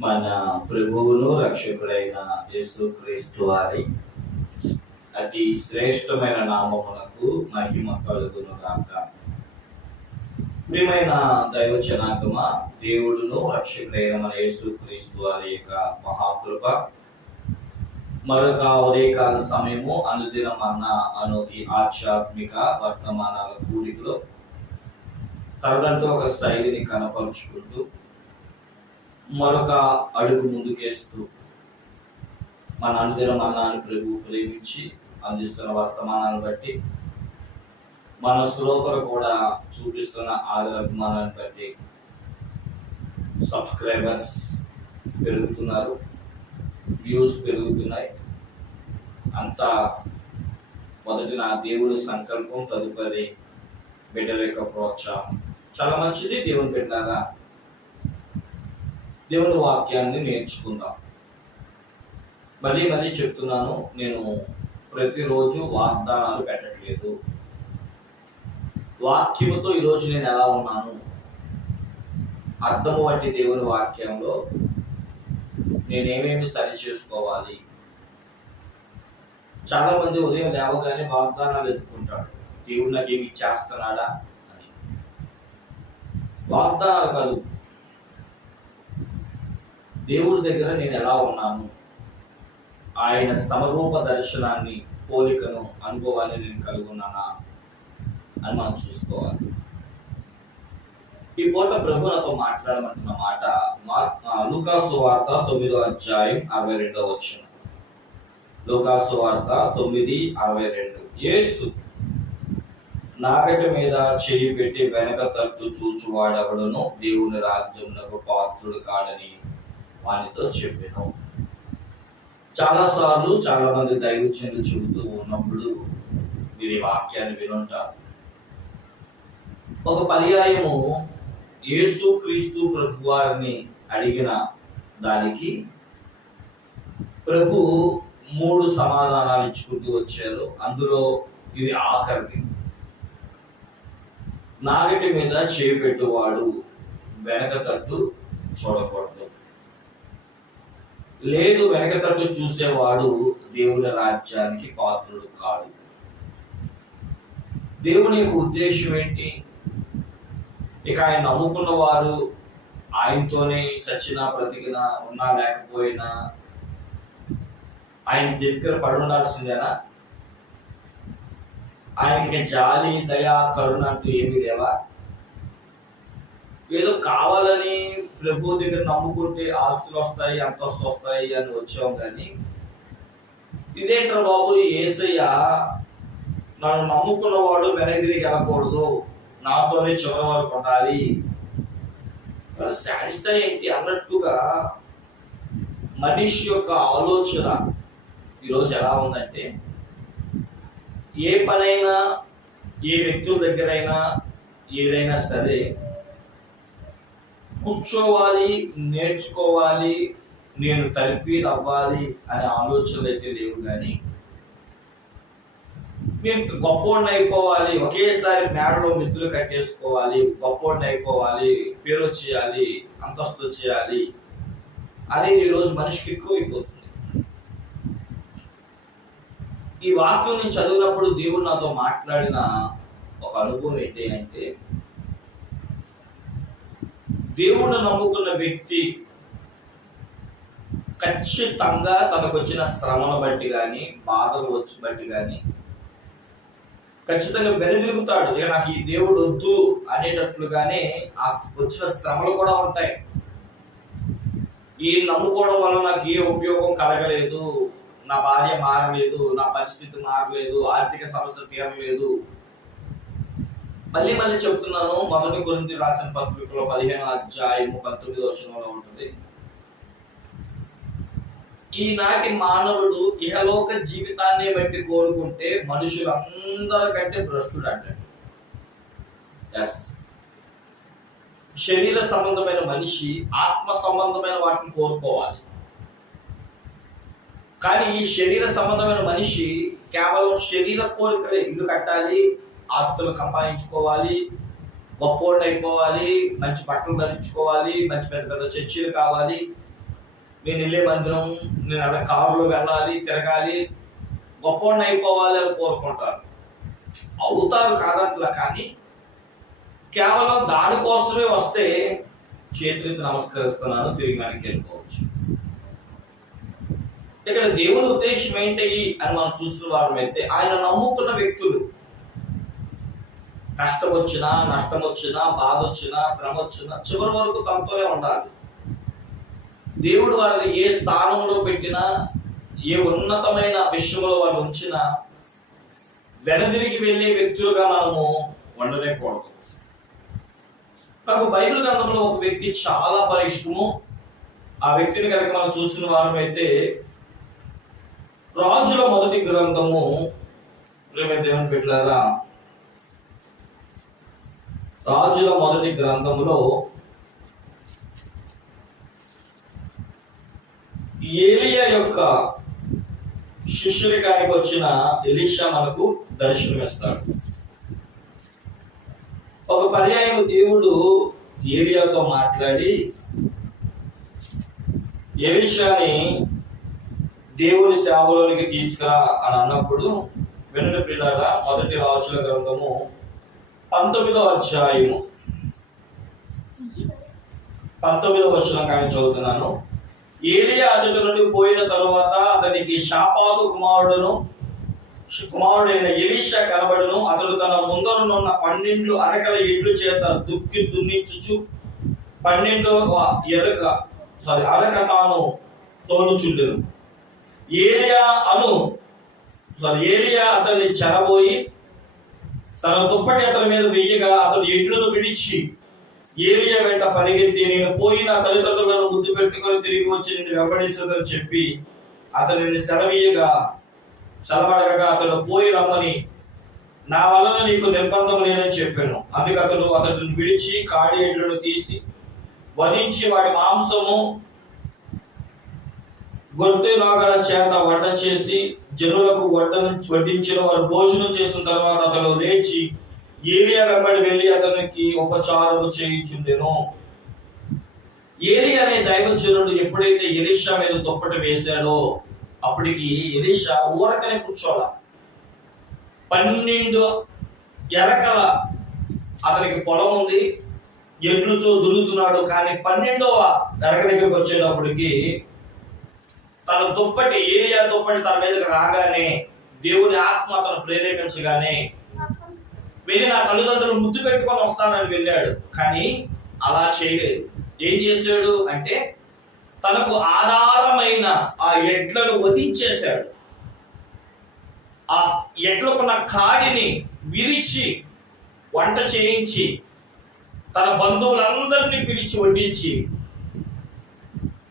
మన ప్రభువును రక్షకుడైన యేసుక్రీస్తు వారి అతి శ్రేష్టమైన నామమునకు మహిమ కలుగును గాక. ప్రియమైన దైవచనాగమ దేవుడును రక్షకుడైన మన యేసుక్రీస్తు వారి యొక్క మహాకృప మరొక ఉదయకాల సమయము అనుదినం అన్న అను ఈ ఆధ్యాత్మిక వర్తమానాల కూడికలో తరగంటూ ఒక శైలిని కనపరుచుకుంటూ మరొక అడుగు ముందుకేస్తూ మన అనుదినం అన్నాన్ని ప్రభు ప్రేమించి అందిస్తున్న వర్తమానాన్ని బట్టి మన శ్రోతలు కూడా చూపిస్తున్న ఆదర అభిమానాన్ని బట్టి సబ్స్క్రైబర్స్ పెరుగుతున్నారు వ్యూస్ పెరుగుతున్నాయి. అంతా మొదటి నా దేవుడి సంకల్పం తదుపరి బిడ్డల యొక్క ప్రోత్సాహం. చాలా మంచిది దేవుని పెట్టారా దేవుని వాక్యాన్ని నేర్చుకుందాం. మళ్ళీ మళ్ళీ చెప్తున్నాను నేను ప్రతిరోజు వాగ్దానాలు పెట్టట్లేదు. వాక్యముతో ఈరోజు నేను ఎలా ఉన్నాను? అర్థము వంటి దేవుని వాక్యంలో నేనేమేమి సరి చేసుకోవాలి? చాలా మంది ఉదయం లేవగానే వాగ్దానాలు ఎత్తుకుంటాడు దేవుడు నాకు ఏమి ఇచ్చేస్తున్నాడా అని. వాగ్దానాలు కాదు దేవుడి దగ్గర నేను ఎలా ఉన్నాను? ఆయన సమరూప దర్శనాన్ని పోలికను అనుభవాన్ని నేను కలిగి ఉన్నానా అని మనం చూసుకోవాలి. ఈ పూట ప్రభు నాతో మాట్లాడమంటున్న మాట మా- లూకాసు వార్త తొమ్మిదో అధ్యాయం అరవై రెండో వచ్చిన లూకాసు వార్త తొమ్మిది అరవై రెండు. యేసు నాగటి మీద చేయి పెట్టి వెనక తట్టు చూచువాడెవడను దేవుని రాజ్యమునకు పాత్రుడు కాడని వానితో చెప్పాను. చాలా సార్లు చాలా మంది దైవచనులు చెబుతూ ఉన్నప్పుడు మీరు ఈ వాక్యాన్ని వినుంటారు. ఒక పర్యాయము యేసు క్రీస్తు ప్రభు వారిని అడిగిన దానికి ప్రభు మూడు సమాధానాలు ఇచ్చుకుంటూ వచ్చారు. అందులో ఇది ఆఖరిది. నాగటి మీద చేపెట్టువాడు వెనక తట్టు చూడకూడదు. లేదు వెనక చూసేవాడు దేవుని రాజ్యానికి పాత్రుడు కాడు. దేవుని యొక్క ఉద్దేశం ఏంటి? ఇక ఆయన నమ్ముకున్న వారు ఆయనతోనే చచ్చినా బ్రతికినా ఉన్నా లేకపోయినా ఆయన దగ్గర పడి ఉండాల్సిందేనా ఆయనకి జాలి దయ కరుణ అంటూ ఏమీ లేవా? ఏదో కావాలని ప్రభు దగ్గర నమ్ముకుంటే ఆస్తులు వస్తాయి అంతస్తు వస్తాయి అని వచ్చాం కానీ ఇదేంటారు బాబు ఏసయ్య నన్ను నమ్ముకున్నవాడు వెనక్కి తిరిగి వెళ్ళకూడదు నాతోనే చివరి వరకు ఉండాలి. శాడిస్ట ఏంటి అన్నట్టుగా మనిషి యొక్క ఆలోచన ఈరోజు ఎలా ఉందంటే ఏ పనైనా ఏ వ్యక్తుల దగ్గరైనా ఏదైనా సరే కూర్చోవాలి నేర్చుకోవాలి నేను తరిఫీల్ అవ్వాలి అనే ఆలోచనలు అయితే లేవు కానీ నేను గొప్పోడిని అయిపోవాలి ఒకేసారి మేడలో మిద్దులు కట్టేసుకోవాలి గొప్పోడిని అయిపోవాలి పేరు చేయాలి అంతస్తు చేయాలి అని ఈరోజు మనిషికి ఎక్కువ అయిపోతుంది. ఈ వాక్యం నేను చదివినప్పుడు దేవుడు నాతో మాట్లాడిన ఒక అనుభవం ఏంటి అంటే దేవుణ్ణి నమ్ముకున్న వ్యక్తి ఖచ్చితంగా తనకు వచ్చిన శ్రమను బట్టి కానీ బాధలు వచ్చి బట్టి కానీ ఖచ్చితంగా వెనుదిరుగుతాడు. ఇక నాకు ఈ దేవుడు వద్దు అనేటట్లుగానే ఆ వచ్చిన శ్రమలు కూడా ఉంటాయి. ఈ నమ్ముకోవడం వల్ల నాకు ఏ ఉపయోగం కలగలేదు నా భార్య మారలేదు నా పరిస్థితి మారలేదు ఆర్థిక సమస్య తీరలేదు మళ్ళీ మళ్ళీ చెప్తున్నాను మొదటి గురించి రాసిన పత్రికలో పదిహేను అధ్యాయము పంతొమ్మిది వచనంలో ఉంటుంది. ఈనాటి మానవుడు ఇహలోక జీవితాన్ని బట్టి కోరుకుంటే మనుషులందరికంటే భ్రష్టుడు అంటాడు ఎస్ శరీర సంబంధమైన మనిషి ఆత్మ సంబంధమైన వాటిని కోరుకోవాలి. కానీ ఈ శరీర సంబంధమైన మనిషి కేవలం శరీర కోరికలే ఇల్లు కట్టాలి ఆస్తులు సంపాదించుకోవాలి గొప్పోళ్ళు అయిపోవాలి మంచి బట్టలు ధరించుకోవాలి మంచి పెద్ద పెద్ద చర్చీలు కావాలి. నేను వెళ్ళే మందిరం నేను అలా కారులో వెళ్ళాలి తిరగాలి. గొప్పవాడిని అయిపోవాలి అని కోరుకుంటారు. అవుతారు కాదట్లా కానీ కేవలం దానికోసమే వస్తే చేతులకి నమస్కరిస్తున్నాను తిరిగి వెనక్కి వెళ్ళిపోవచ్చు. ఇక్కడ దేవుని ఉద్దేశం ఏంటి అని మనం చూస్తున్న వారమైతే ఆయన నమ్ముకున్న వ్యక్తులు కష్టం వచ్చినా నష్టం వచ్చినా బాధ వచ్చినా శ్రమ వచ్చినా చివరి వరకు తనతోనే ఉండాలి. దేవుడు వారిని ఏ స్థానంలో పెట్టినా ఏ ఉన్నతమైన విషయంలో వారు ఉంచినా వెనదిరికి వెళ్ళే వ్యక్తులుగా మనము ఉండలేకూడదు. నాకు బైబిల్ గ్రంథంలో ఒక వ్యక్తి చాలా పరిష్టము ఆ వ్యక్తిని కనుక మనం చూసిన వారం అయితే రాజుల మొదటి గ్రంథము. ప్రేమ దేవుని పెట్టారా రాజుల మొదటి గ్రంథంలో ఏలియా యొక్క శిష్యుడికానికి వచ్చిన ఎలీషా మనకు దర్శనమిస్తాడు. ఒక పర్యాయం దేవుడు ఏలియాతో మాట్లాడి ఎలీషాని దేవుని సేవలోనికి తీసుకురా అని అన్నప్పుడు వెనుక పిల్లల మొదటి రాజుల గ్రంథము పంతొమ్మిదో అధ్యాయము. పంతొమ్మిదో వచ్చిన కానీ చదువుతున్నాను. ఏలియా అచట నుండి పోయిన తరువాత అతనికి శాపాదు కుమారుడును కుమారుడైన ఎలీషా కనబడును. అతడు తన ముందరనున్న పన్నెండు అరకల ఎడ్లు చేత దుక్కి దున్నిచుచు పన్నెండు ఎరక సారీ అరక తాను తోలుచుండెను. ఏలియా అను సారీ ఏలియా అతన్ని చెరబోయి తన దుప్పటి అతని మీద వెయ్యగా అతడు ఎడ్లను విడిచి ఏలియా వెంట పరిగెత్తి నేను పోయి నా తల్లిదండ్రులను ముద్దు పెట్టుకొని తిరిగి వచ్చి నిన్ను వెంబడించదని చెప్పి అతనిని సెలవీయగా సెలవడగా అతడు పోయి రమ్మని నా వలన నీకు నిర్బంధం లేదని చెప్పాను. అందుకు అతడు అతడిని విడిచి కాడి ఎడ్లను తీసి వధించి వాటి మాంసము గొర్రె నాగల చేత వంట చేసి జనులకు వంట వడ్డించిన వారు భోజనం చేసిన తర్వాత అతను లేచి ఏలియా వెంబడి వెళ్ళి అతనికి ఉపచారము చేయించుండెను. ఏలి అనే దైవజనుడు ఎప్పుడైతే ఎలీషా మీద దుప్పటి వేశాడో అప్పటికి ఎలీషా ఊరకనే కూర్చోాల. పన్నెండు ఎరకల అతనికి పొలం ఉంది ఎడ్లుతో దున్నుతున్నాడు కానీ పన్నెండవ ఎరక దగ్గరికి వచ్చేటప్పటికి తన దుప్పటి ఏలియా దుప్పటి తన మీదకి రాగానే దేవుని ఆత్మ అతను ప్రేరేపించగానే వెళ్ళి నా తల్లిదండ్రులు ముద్దు పెట్టుకొని వస్తానని వెళ్ళాడు. కానీ అలా చేయలేదు. ఏం చేశాడు అంటే తనకు ఆధారమైన ఆ ఎడ్లను వధించేశాడు. ఆ ఎడ్లకున్న కాడిని విరిచి వంట చేయించి తన బంధువులందరినీ పిలిచి వడ్డించి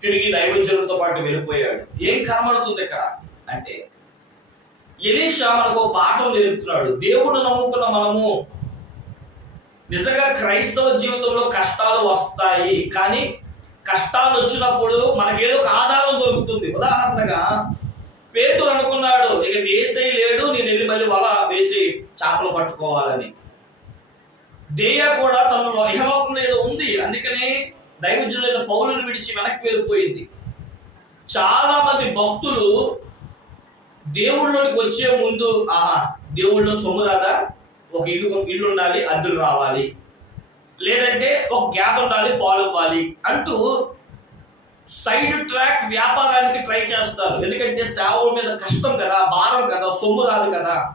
తిరిగి దైవజనులతో పాటు వెళ్ళిపోయాడు. ఏం కనబడుతుంది ఇక్కడ? అంటే ఎలీషా మనకు ఒక పాఠం నేర్పుతున్నాడు. దేవుడు నమ్ముకున్న మనము నిజంగా క్రైస్తవ జీవితంలో కష్టాలు వస్తాయి కానీ కష్టాలు వచ్చినప్పుడు మనకేదో ఒక ఆధారం దొరుకుతుంది. ఉదాహరణగా పేతులు అనుకున్నాడు ఇక వేసేయి లేడు నేను వెళ్ళి మళ్ళీ వల వేసి చేపలు పట్టుకోవాలని. దేయ కూడా తనలో ఇహలోకంలో ఏదో ఉంది. అందుకని దైవజనులైన పౌరులను విడిచి వెనక్కి వెళ్ళిపోయింది. చాలా మంది భక్తులు దేవుళ్ళలోకి వచ్చే ముందు ఆ దేవుళ్ళో సొమ్ము రాదా? ఒక ఇల్లు ఒక ఇల్లు ఉండాలి అద్దెలు రావాలి. లేదంటే ఒక గ్యాప్ ఉండాలి పాలు ఇవ్వాలి అంటూ సైడ్ ట్రాక్ వ్యాపారానికి ట్రై చేస్తారు. ఎందుకంటే సేవల మీద కష్టం కదా భారం కదా సొమ్ము రాదు కదా.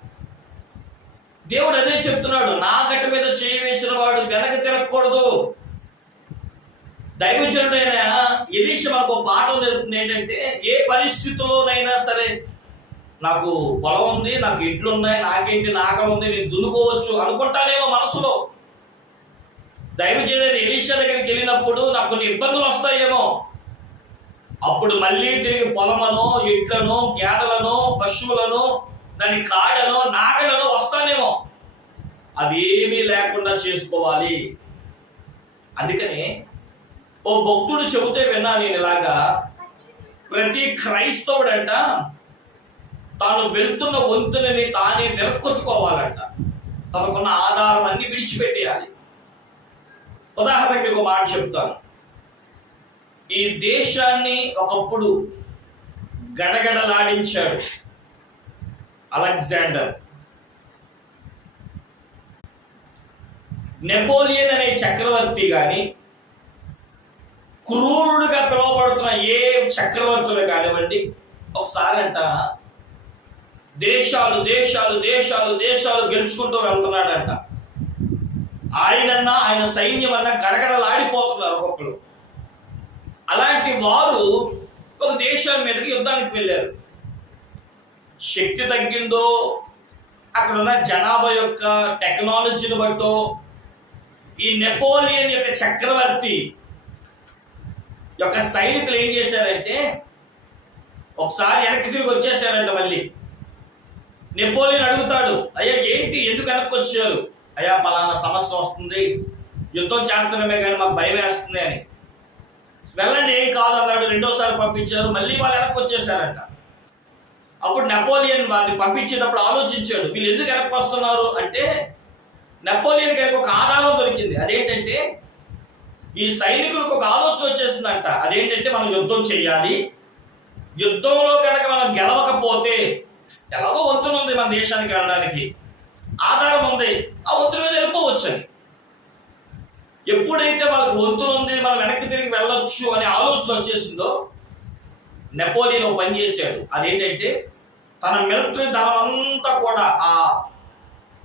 దేవుడు అదే చెప్తున్నాడు నా గట్ట మీద చేయి వేసిన వాడు వెనక తిరగకూడదు. దైవజనుడైన ఎలీష మనకు ఒక పాఠం నేర్పుతుంది ఏంటంటే ఏ పరిస్థితుల్లోనైనా సరే నాకు పొలం ఉంది నాకు ఇడ్లు ఉన్నాయి నాకేంటి నాగం ఉంది నేను దున్నుకోవచ్చు అనుకుంటానేమో మనసులో. దైవజనుడైన ఎలీష దగ్గరికి వెళ్ళినప్పుడు నాకు కొన్ని ఇబ్బందులు వస్తాయేమో. అప్పుడు మళ్ళీ తిరిగి పొలమను ఇడ్లను గేదలను పశువులను దాని కాడను నాగలను వస్తానేమో. అవేమీ లేకుండా చేసుకోవాలి. అందుకని ఓ భక్తుడు చెబితే విన్నా నేను ఇలాగా. ప్రతి క్రైస్తవుడంట తాను వెళ్తున్న వంతులని తానే వెనక్కొట్టుకోవాలంట తనకున్న ఆధారం అన్ని విడిచిపెట్టేయాలి. ఉదాహరణకి ఒక మాట చెప్తాను. ఈ దేశాన్ని ఒకప్పుడు గడగడలాడించాడు అలెగ్జాండర్. నెపోలియన్ అనే చక్రవర్తి కానీ క్రూరుడుగా పిలువబడుతున్న ఏ చక్రవర్తులు కానివ్వండి ఒకసారి అంట దేశాలు దేశాలు దేశాలు దేశాలు గెలుచుకుంటూ వెళ్తున్నాడంట. ఆయనన్నా ఆయన సైన్యం అన్న గడగడలాడిపోతున్నారు ఒక్కొక్కరు అలాంటి వారు ఒక దేశం మీదకి యుద్ధానికి వెళ్ళారు. శక్తి తగ్గిందో అక్కడ ఉన్న జనాభా యొక్క టెక్నాలజీని బట్టో ఈ నెపోలియన్ యొక్క చక్రవర్తి యొక్క సైనికులు ఏం చేశారంటే ఒకసారి వెనక్కి తిరిగి వచ్చేసారంట మళ్ళీ. నెపోలియన్ అడుగుతాడు అయ్యా ఏంటి? ఎందుకు వెనక్కి వచ్చారు? అయ్యా పలానా సమస్య వస్తుంది. యుద్ధం చేస్తున్నామే కానీ మాకు భయం వేస్తుంది అని. వెళ్ళండి ఏం కాదన్నాడు రెండోసారి పంపించారు. మళ్ళీ వాళ్ళు వెనక్కి వచ్చేసారంట అప్పుడు నెపోలియన్ వారిని పంపించేటప్పుడు ఆలోచించాడు వీళ్ళు ఎందుకు వెనక్కి వస్తున్నారు? అంటే నెపోలియన్ గారికి ఒక ఆధారం దొరికింది. అదేంటంటే ఈ సైనికులకు ఒక ఆలోచన వచ్చేసిందంట. అదేంటంటే మనం యుద్ధం చేయాలి. యుద్ధంలో కనుక మనం గెలవకపోతే ఎలాగో వంతున ఉంది మన దేశానికి వెళ్ళడానికి. ఆధారం ఉంది. ఆ వంతుల మీద వెళ్ళిపోవచ్చు అని ఎప్పుడైతే వాళ్ళకి వంతున ఉంది మనం వెనక్కి తిరిగి వెళ్ళొచ్చు అనే ఆలోచన వచ్చేసిందో నెపోలియన్ ఒక పని చేశాడు. అదేంటంటే తన మిలిటరీ దళం అంతా కూడా ఆ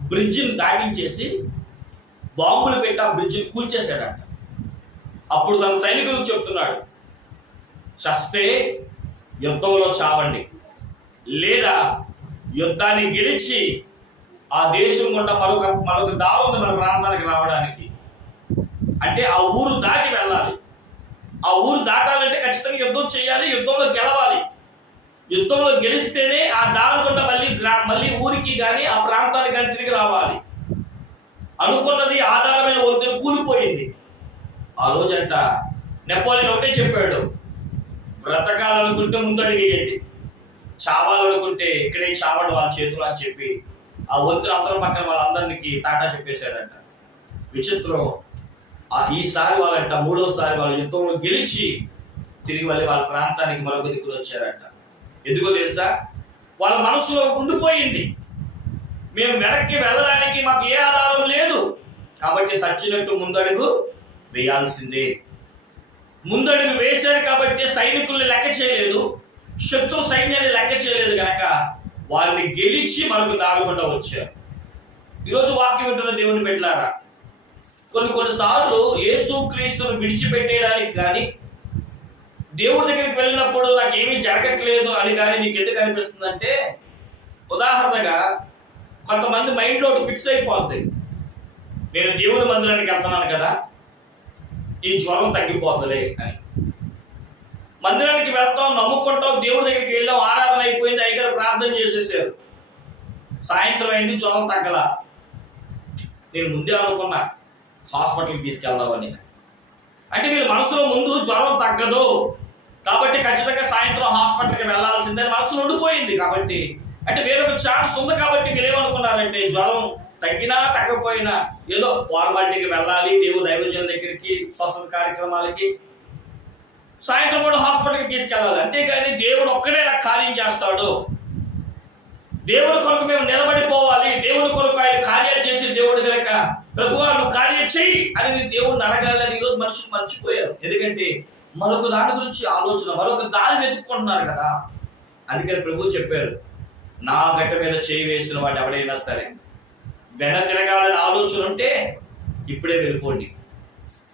బ్రిడ్జిని దాటించేసి బాంబులు పెట్టి ఆ బ్రిడ్జిని కూల్చేశాడంట. అప్పుడు తన సైనికులకు చెప్తున్నాడు చస్తే యుద్ధంలో చావండి. లేదా యుద్ధాన్ని గెలిచి ఆ దేశం గుండా మరొక మరొక దారి ఉంది మన ప్రాంతానికి రావడానికి. అంటే ఆ ఊరు దాటి వెళ్ళాలి. ఆ ఊరు దాటాలంటే ఖచ్చితంగా యుద్ధం చేయాలి యుద్ధంలో గెలవాలి. యుద్ధంలో గెలిస్తేనే ఆ దారి గుండా మళ్ళీ గ్రా- మళ్ళీ ఊరికి కానీ ఆ ప్రాంతానికి కానీ తిరిగి రావాలి. అనుకున్నది ఆధారమైన ఒత్తిడి కూలిపోయింది. ఆ రోజంట నెపోలియన్ ఒకటే చెప్పాడు బ్రతకాలనుకుంటే ముందడిగేయండి. చావాలనుకుంటే ఇక్కడే చావండి వాళ్ళ చేతులు అని చెప్పి ఆ ఒత్తిడి అందరం పక్కన వాళ్ళందరికీ టాటా చెప్పేశాడంట. విచిత్రం. ఆ ఈసారి వాళ్ళంట మూడోసారి వాళ్ళ యుద్ధంలో గెలిచి తిరిగి మళ్ళీ వాళ్ళ ప్రాంతానికి మరొక దిక్కులు వచ్చారంట. ఎందుకో తెలుసా? వాళ్ళ మనసులో ఉండిపోయింది. మేము వెనక్కి వెళ్ళడానికి మాకు ఏ ఆధారం లేదు. కాబట్టి సచ్చినట్టు ముందడుగు వేయాల్సిందే. ముందడుగు వేశారు కాబట్టి సైనికుల్ని లెక్క చేయలేదు. శత్రు సైన్యాన్ని లెక్క చేయలేదు కనుక వారిని గెలిచి మనకు దాగకుండా వచ్చారు. ఈరోజు వాక్యం వింటున్న దేవుని పెట్టారా కొన్ని కొన్నిసార్లు యేసు క్రీస్తును విడిచిపెట్టేయడానికి కానీ దేవుడి దగ్గరికి వెళ్ళినప్పుడు నాకు ఏమీ జరగట్లేదు అని కానీ నీకు ఎందుకు అనిపిస్తుందంటే ఉదాహరణగా కొంతమంది మైండ్లో ఒకటి ఫిక్స్ అయిపోద్ది. నేను దేవుని మందిరానికి వెళ్తున్నాను కదా ఈ జ్వరం తగ్గిపోతుందిలే అని. మందిరానికి వెళ్తాం నమ్ముకుంటాం దేవుడి దగ్గరికి వెళ్ళాం ఆరాధన అయిపోయింది అయ్యగారు ప్రార్థన చేసేసారు. సాయంత్రం అయింది జ్వరం తగ్గల. నేను ముందే అనుకున్నా హాస్పిటల్కి తీసుకెళ్దామని. అంటే వీళ్ళ మనసులో ముందు జ్వరం తగ్గదు. కాబట్టి ఖచ్చితంగా సాయంత్రం హాస్పిటల్కి వెళ్ళాల్సిందని మనసులో ఉండిపోయింది కాబట్టి. అంటే వేరొక ఛాన్స్ ఉంది కాబట్టి మీరు జ్వరం తగ్గినా తగ్గకపోయినా ఏదో ఫార్మాలిటీకి వెళ్ళాలి దేవుడు దైవజనుల కార్యక్రమాలకి సాయంత్రం కూడా హాస్పిటల్కి తీసుకెళ్ళాలి. అంతేకాని దేవుడు ఒక్కడే నాకు కార్యం చేస్తాడు. దేవుడి కొరకు మేము నిలబడిపోవాలి. దేవుడి కొరకు ఆయన కార్యాలు చేసి దేవుడు కనుక ప్రభువా నువ్వు కార్యం చెయ్యి అని నేను దేవుడిని అడగాలని ఈరోజు మనుషులు మర్చిపోయారు. ఎందుకంటే మరొక దాని గురించి ఆలోచన మరొక దారి వెతుక్కుంటున్నారు కదా. అందుకని ప్రభు చెప్పారు నా గట్ట మీద చేయి వేసిన వాడు ఎవడైనా సరే వెన తిరగాలని ఆలోచన ఉంటే ఇప్పుడే వెళ్ళిపోండి.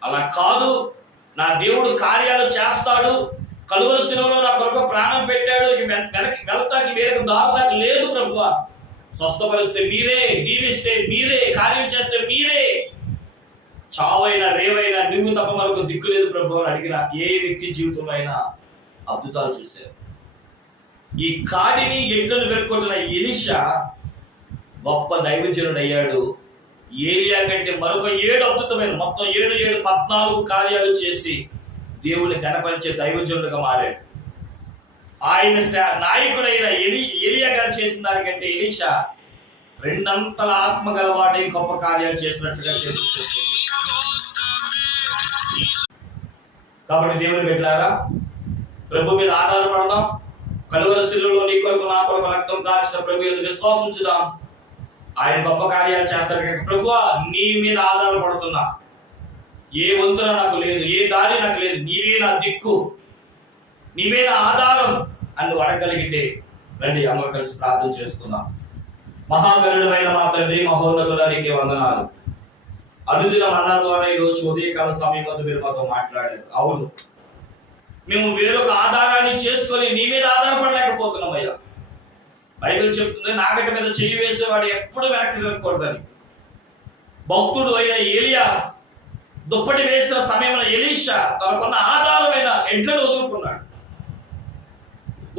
అలా కాదు. నా దేవుడు కార్యాలు చేస్తాడు. కలువల శిలువలో నా కొరకు ప్రాణం పెట్టాడు. వెనక్కి వెళ్తాకి వేరే దారి లేదు ప్రభు స్వస్థపరిస్తే మీరే దీవిస్తే మీరే కార్యం చేస్తే మీరే. చావైనా రేవైనా నువ్వు తప్ప మనకు దిక్కు లేదు ప్రభు అని అడిగిన ఏ వ్యక్తి జీవితంలో అయినా అద్భుతాలు చూశారు. ఈ కాడిని ఎడ్లను వెనుకొట్టిన ఎలిషా గొప్ప దైవజనుడు అయ్యాడు ఏలియా కంటే మరొక ఏడు అద్భుతమైన మొత్తం ఏడు ఏడు పద్నాలుగు కార్యాలు చేసి దేవుని కనపరిచే దైవజనుడుగా మారాడు. ఆయన నాయకుడైన ఎలి ఎలియా గారు చేసిన దానికంటే ఎలీషా రెండంతల ఆత్మ గలవాడే గొప్ప కార్యాలు చేసినట్టుగా తెలుస్తుంది. కాబట్టి దేవుని పెట్టారా ప్రభు మీద ఆధారపడదాం. కలువల శిలువలో నీ కొరకు నా కొరకు రక్తం కాల్చిన ప్రభు ఎదురు ఉంచుదాం ఆయన గొప్ప కార్యాలు చేస్తాడు కనుక ప్రభు నీ మీద ఆధారపడుతున్నా ఏ వంతున నాకు లేదు ఏ దారి నాకు లేదు నీవే నా దిక్కు. నీవే నా ఆధారం అని నువ్వు అడగలిగితే రండి అందరూ కలిసి ప్రార్థన చేసుకుందాం. మహాగరుడమైన మా తండ్రి మహోన్నతుల నీకే వందనాలు. అనుదిన మన్నా ద్వారా ఈ రోజు ఉదయకాల సమయం వద్ద మీరు మాతో మాట్లాడారు. అవును. మేము వేరొక ఆధారాన్ని చేసుకొని నీ మీద ఆధారపడలేకపోతున్నాం అయ్యా. బైబిల్ చెప్తుంది నాగక మీద చెయ్యి వేసేవాడు ఎప్పుడు వెనక్కి తిరగకూడదని భక్తుడు అయిన ఏలియా దుప్పటి వేసిన సమయంలో ఎలీషా తనకున్న ఆధారమైన ఎడ్లను వదులుకున్నాడు.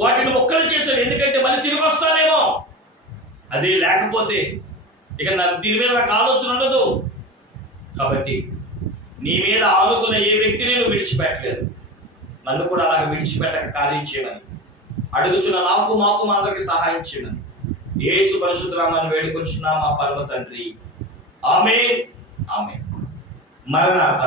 వాటిని మొక్కలు చేశాడు ఎందుకంటే మళ్ళీ తిరిగి వస్తానేమో. అది లేకపోతే ఇక నా దీని మీద నాకు ఆలోచన ఉండదు. కాబట్టి నీ మీద ఆనుకున్న ఏ వ్యక్తిని నువ్వు విడిచిపెట్టలేదు. నన్ను కూడా అలాగ విడిచిపెట్టక ఖాళీ చేయమని. అడుగుచున్న నాకు మాకు మా అందరికి సహాయం చేయమని యేసు పరిశుద్ధరామాన్ని వేడుకొచ్చున్నా మా పరమ తండ్రి. ఆమె ఆమె మరణాత